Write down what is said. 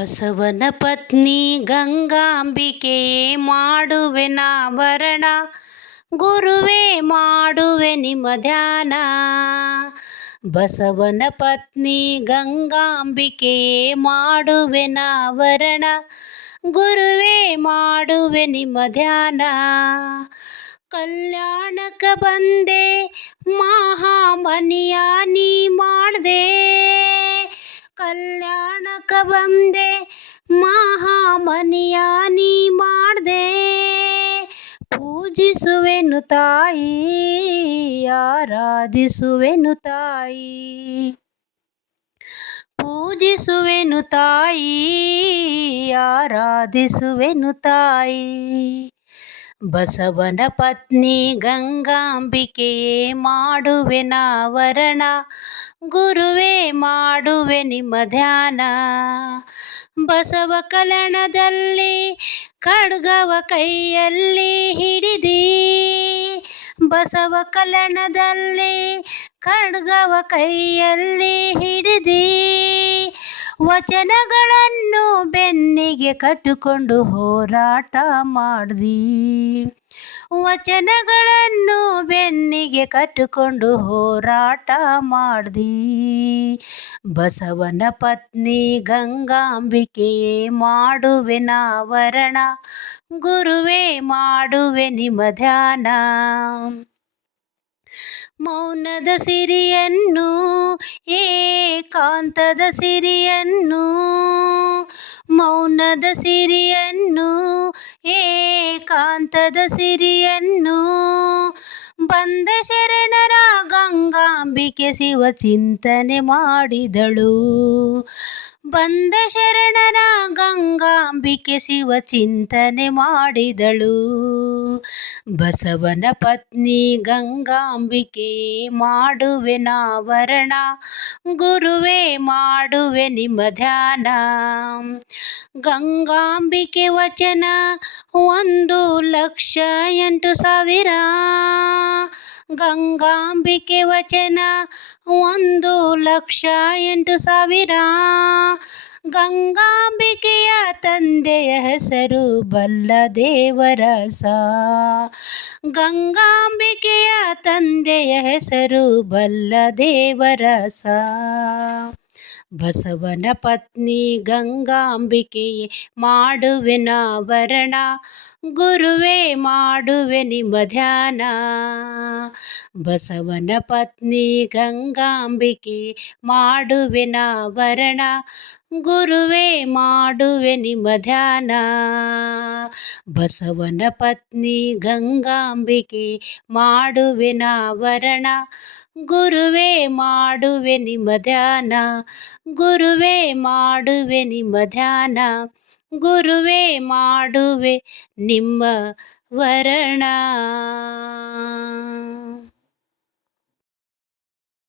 ಬಸವನ ಪತ್ನಿ ಗಂಗಾಂಬಿಕೆ ಮಾಡುವೆನ ವರಣ ಗುರುವೇ ಮಾಡುವೆ ನಿಮ್ಮ ಧ್ಯಾನ. ಬಸವನ ಪತ್ನಿ ಗಂಗಾಂಬಿಕೆ ಮಾಡುವೆನ ವರಣ ಗುರುವೇ ಮಾಡುವೆ ನಿಮ್ಮ ಧ್ಯಾನ. ಕಲ್ಯಾಣಕ ಬಂದೆ, ಮಹಾಮನಿಯ ನೀ ಮಾಡ್ದೆ. ಕಲ್ಯಾಣಕ ಬಂದೆ ಮಹಾಮನಿಯ ನೀ ಮಾಡ್ದೆ. ಪೂಜಿಸುವೆನು ತಾಯಿ ಆರಾಧಿಸುವೆನು ತಾಯಿ. ಪೂಜಿಸುವೆನು ತಾಯಿ ಆರಾಧಿಸುವೆನು ತಾಯಿ. ಬಸವನ ಪತ್ನಿ ಗಂಗಾಂಬಿಕೆಯೇ ಮಾಡುವೆ ನಾವರಣ. ಗುರುವೇ ಮಾಡುವೆ ನಿಮ್ಮ ಧ್ಯಾನ. ಬಸವ ಕಲಣದಲ್ಲಿ ಖಡ್ಗವ ಕೈಯಲ್ಲಿ ಹಿಡಿದಿ. ಬಸವ ಕಲಣದಲ್ಲಿ ಖಡ್ಗವ ಕೈಯಲ್ಲಿ ಹಿಡಿದಿ. ವಚನಗಳನ್ನು ಬೆನ್ನಿಗೆ ಕಟ್ಟಿಕೊಂಡು ಹೋರಾಟ ಮಾಡ್ದಿ. ವಚನಗಳನ್ನು ಬೆನ್ನಿಗೆ ಕಟ್ಟಿಕೊಂಡು ಹೋರಾಟ ಮಾಡ್ದಿ. ಬಸವನ ಪತ್ನಿ ಗಂಗಾಂಬಿಕೆ ಮಾಡುವೆ ನಾವರಣ ಗುರುವೇ ಮಾಡುವೆ ನಿಮ್ಮ ಧ್ಯಾನ. ಮೌನದ ಸಿರಿಯನ್ನು ಏಕಾಂತದ ಸಿರಿಯನ್ನು ಮೌನದ ಸಿರಿಯನ್ನು ಏಕಾಂತದ ಸಿರಿಯನ್ನು ಬಂದ ಶರಣರ ಗಂಗಾಂಬಿಕೆ ಶಿವ ಚಿಂತನೆ ಮಾಡಿದಳು. ಬಂದ ಶರಣರ ಗಂಗಾಂಬಿಕೆ ಶಿವ ಚಿಂತನೆ ಮಾಡಿದಳು. ಬಸವನ ಪತ್ನಿ ಗಂಗಾಂಬಿಕೆ ಮಾಡುವೆ ನಾವರಣ. ಗುರುವೇ ಮಾಡುವೆ ನಿಮ್ಮ ಧ್ಯಾನ. ಗಂಗಾಂಬಿಕೆ ವಚನ ಒಂದು ಲಕ್ಷ ಎಂಟು ಸಾವಿರ. ಗಂಗಾಂಬಿಕೆ ವಚನ ಒಂದು ಲಕ್ಷ ಎಂಟು ಸಾವಿರ. ಗಂಗಾಂಬಿಕೆಯ ತಂದೆಯ ಹೆಸರು ಬಲ್ಲ ದೇವರಸ ಗಂಗಾಂಬಿಕೆಯ ತಂದೆಯ ಹೆಸರು ಬಲ್ಲ ದೇವರಸ ಬಸವನ ಪತ್ನಿ ಗಂಗಾಂಬಿಕೆಯೇ ಮಾಡುವೆನ ನಾವರಣ ಗುರುವೇ ಮಾಡುವೆ ನಿಮ್ಮ ಧ್ಯಾನ? ಬಸವನ ಪತ್ನಿ ಗಂಗಾಂಬಿಕೆ ಮಾಡುವೆನ ನಾವರಣ ಗುರುವೇ ಮಾಡುವೆ ನಿಮ್ಮ ಧ್ಯಾನ. ಬಸವನ ಪತ್ನಿ ಗಂಗಾಂಬಿಕೆ ಮಾಡುವೆ ನಾವರಣ. ಗುರುವೇ ಮಾಡುವೆ ನಿಮ್ಮ ಧ್ಯಾನ. ಗುರುವೇ ಮಾಡುವೆ ನಿಮ್ಮ ಧ್ಯಾನ. ಗುರುವೇ ಮಾಡುವೆ ನಿಮ್ಮ ವರಣ.